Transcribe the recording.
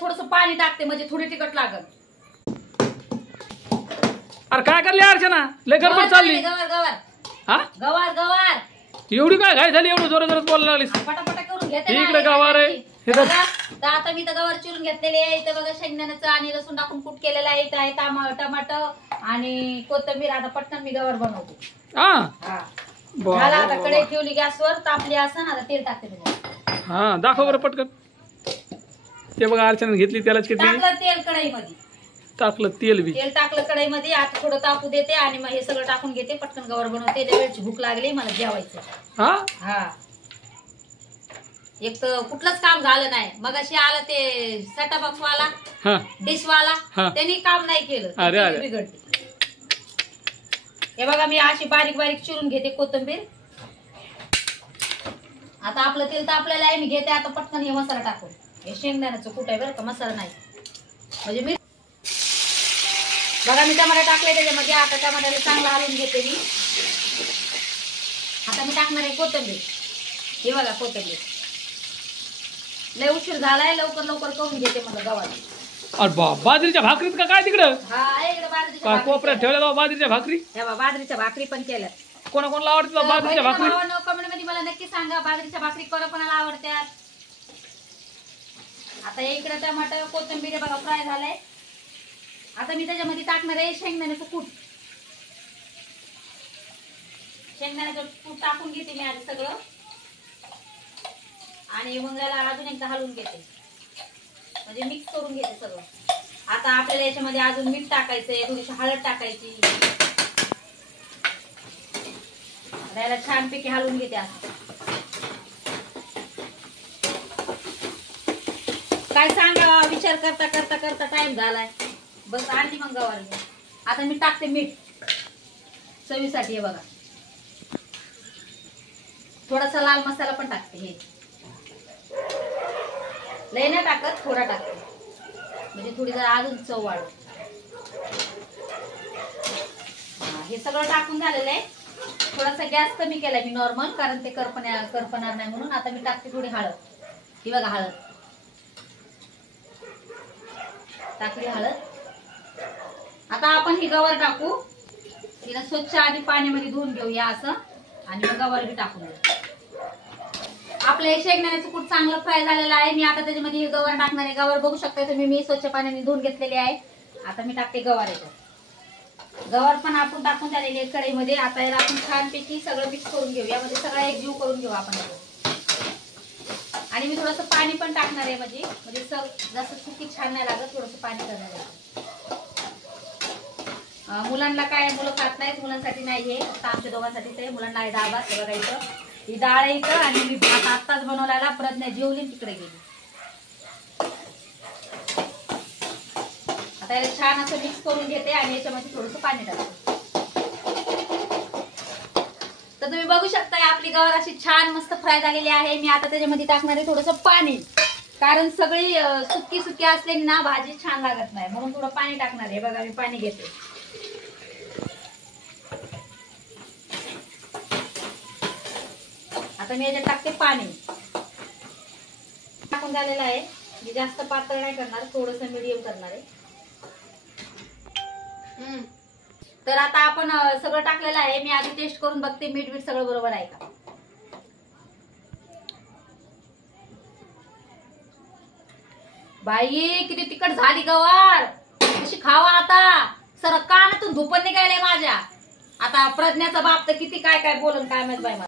थोडस पाणी टाकते म्हणजे थोडी तिखट लागत. अरे काय करली अर्चना, लय गडबड चालली. गवार गवार हा गवार गवार एवढी काय घाई झाली, एवढं जोरात जोरात बोलायला लागलीस. पटापटा करून घेते इकडे गवार आहे. तर आता मी तर गवार चिरून घेतलेले आहे. इथं बघा शेंगदाण्याचं आणि लसूण टाकून कूट केलेला आहे. इथं आहे टमाटर आणि कोथिंबीर. आता पटकन मी गवार बनवते. हा झाला आता कढई ठेवली गॅसवर, तापली असं ना, आता तेल टाकते त्याच्यात. हा दाखव बरं पटकन. ते बघा अर्चना घेतली त्यालाच किती टाकलं तेल कढईमध्ये, टाकलं तेल बी. तेल टाकलं कढईमध्ये. आता थोडं तापू देते आणि मग हे सगळं टाकून घेते. पटकन गवार बनवते. वेळची भूक लागली मला जेवायचं. हा हा एक तर कुठलंच काम झालं नाही. मग अशी आलं ते सेटअप बॉक्स वाला, हा डिश वाला, हा. त्यांनी काम नाही केलं. अरे अरे. बिघडते. हे बघा मी अशी बारीक बारीक चिरून घेते कोथिंबीर. आता आपलं तेल तापलेलं आहे. मी घेते आता पटकन हे मसाला टाकून. हे शेंगदाण्याचं कूट आहे बरं का, मसाला नाही. म्हणजे मी बघा मी टमाटर टाकले त्याच्यामध्ये. आता टमाट्याला चांगला हलवून घेते मी. आता मी टाकणार आहे कोथिंबीर. हे बघा कोथिंबीर. लय उशीर झालाय, लवकर लवकर करून घेते मला गवार. अरे बाजरीच्या भाकरीत का काय तिकडं? हा इकडे बाजरीच्या काय भाकरी कोपऱ्यात ठेवल्या जाऊ बाजरीच्या भाकरी? केल्या. हे बघा, बाजरीच्या भाकरी पण केल्यात. कोणाकोणाला आवडते बाजरीच्या भाकरी? कमेंट मध्ये मला नक्की सांगा बाजरीच्या भाकरी कोणाला आवडतात. आता इकडे टमाटर कोथिंबीर बघा फ्राय झालाय. आता मी त्याच्यामध्ये टाकणार आहे शेंगदाण्याचं कूट. शेंगदाण्याचं कूट टाकून घेते मी आधी सगळं आणि मग त्याला अजून एकदा हलवून घेते, म्हणजे मिक्स करून घेते सगळं. आता आपल्याला याच्यामध्ये अजून मीठ टाकायचंय, थोडीशी हळद टाकायची. त्याला छानपैकी हलवून घेते. असं काय सांगा, विचार करता करता करता टाइम झालाय. बस आणली मग गवार. आता मी टाकते मीठ चवीसाठी. हे बघा थोडासा लाल मसाला पण टाकते. हे लय नाही टाकत, थोडा टाकते म्हणजे थोडी जरा अजून चव वाढ. हे सगळं टाकून झालेलं आहे. थोडासा गॅस कमी केलाय मी नॉर्मल, कारण ते करपणार नाही म्हणून. आता मी टाकते थोडी हळद. ही बघा हळद टाकली हळद. आता आपण ही गवार टाकू. तिला स्वच्छ आधी पाण्यामध्ये धुवून घेऊया असं, आणि मग गवार बी टाकून देऊ. आपलं हे शेंगदाण्याचं कूट चांगलं फ्राय झालेलं आहे. मी आता त्याच्यामध्ये गवार टाकणार आहे. गवार बघू शकता तुम्ही, मी स्वच्छ पाण्याने धुवून घेतलेली आहे. आता मी टाकते गवार. याच्यात गवार पण आपण टाकून झालेली आहे कढईमध्ये. आता याला आपण छानपैकी सगळं मिक्स करून घेऊया, म्हणजे सगळं एकजीव करून घेऊ आपण. आणि मी थोडंसं पाणी पण टाकणार आहे, म्हणजे जास्त सुकी छान नाही लागत. थोडंसं पाणी करणार आहे. मुलांना काय, मुलं खात नाहीत, मुलांसाठी नाही हे, फक्त आमच्या दोघांसाठीच आहे. मुलांना आहे डाळ भात. बघा इथं ही डाळ आहे इथं, आणि मी भात आत्ताच बनवलेला. प्रज्ञा जेवली तिकडे गेली. आता याला छान असं मिक्स करून घेते आणि याच्यामध्ये थोडंसं पाणी टाकते. तर तुम्ही बघू शकताय आपली गवार अशी छान मस्त फ्राय झालेली आहे. मी आता त्याच्यामध्ये टाकणार आहे थोडंसं पाणी, कारण सगळी सुकी सुकी असलेली ना भाजी छान लागत नाही, म्हणून थोडं पाणी टाकणार आहे. बघा मी पाणी घेते. आता मी याच्यात टाकते पाणी. टाकून झालेलं आहे. मी जास्त पातळ नाही करणार, थोडस मीडियम करणार आहे. तर आता आपण सगळं टाकलेलं आहे. मी आधी टेस्ट करून बघते मीठ सगळं बरोबर आहे का. बाई किती तिखट झाली गवार, कशी खावा आता. सर कानातून धुपण निघायलंय माझ्या. आता प्रज्ञाचा बाप तर किती काय काय बोलून काय माहित बाई.